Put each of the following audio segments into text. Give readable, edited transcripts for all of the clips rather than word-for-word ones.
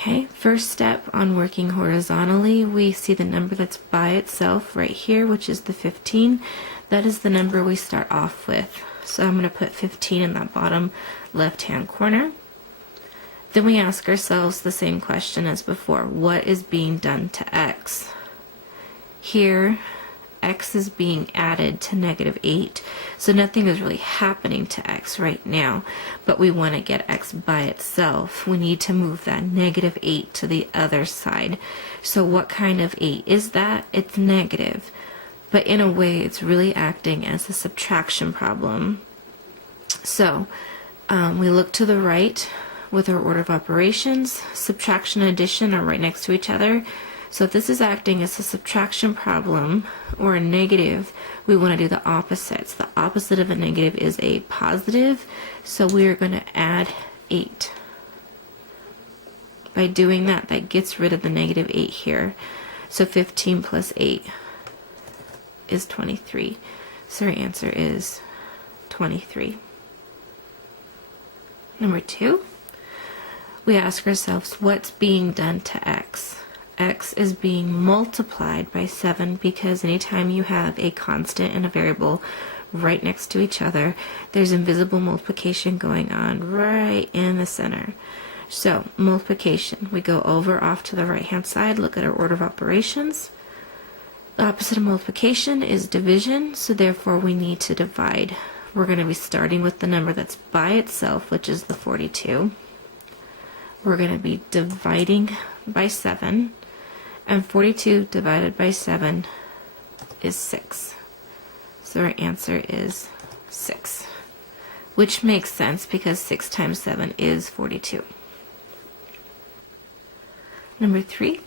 Okay, first step on working horizontally, we see the number that's by itself right here, which is the 15. That is the number we start off with. So I'm going to put 15 in that bottom left-hand corner. Then we ask ourselves the same question as before. What is being done to x? Here, x is being added to -8. So nothing is really happening to x right now, but we want to get x by itself. We need to move that -8 to the other side. So what kind of 8 is that? It's negative. But in a way, it's really acting as a subtraction problem. So we look to the right with our order of operations. Subtraction and addition are right next to each other. So if this is acting as a subtraction problem or a negative, we want to do the opposite. So the opposite of a negative is a positive. So we are going to add 8. By doing that, that gets rid of the -8 here. So 15 plus 8 is 23. So our answer is 23. Number 2, we ask ourselves, what's being done to x? X is being multiplied by 7 because anytime you have a constant and a variable right next to each other, there's invisible multiplication going on right in the center. So multiplication, we go over off to the right hand side, look at our order of operations. The opposite of multiplication is division, so therefore we need to divide. We're going to be starting with the number that's by itself, which is the 42. We're going to be dividing by 7, and 42 divided by 7 is 6. So our answer is 6, which makes sense because 6 times 7 is 42. Number 3,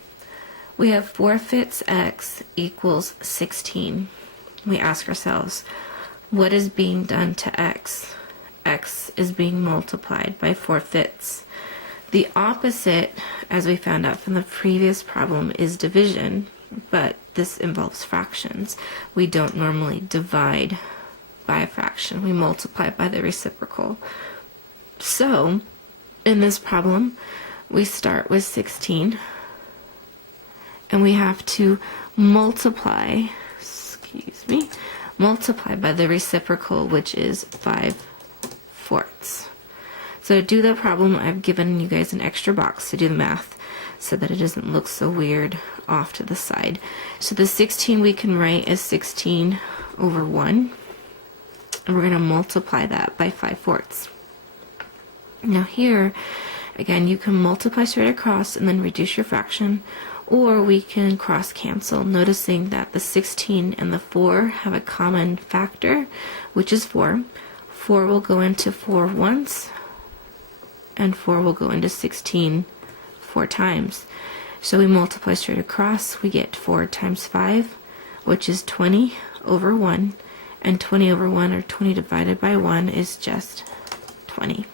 we have 4 fifths x equals 16. We ask ourselves, what is being done to x? X is being multiplied by 4 fifths. The opposite, as we found out from the previous problem, is division, but this involves fractions. We don't normally divide by a fraction. We multiply by the reciprocal. So, in this problem, we start with 16, and we have to multiply by the reciprocal, which is 5/4. So to do the problem, I've given you guys an extra box to do the math so that it doesn't look so weird off to the side. So the 16 we can write as 16 over 1, and we're going to multiply that by 5/4. Now here, again, you can multiply straight across and then reduce your fraction, or we can cross cancel, noticing that the 16 and the 4 have a common factor, which is 4. 4 will go into 4 once, and 4 will go into 16 4 times. So we multiply straight across, we get 4 times 5, which is 20 over 1, and 20 over 1, or 20 divided by 1, is just 20.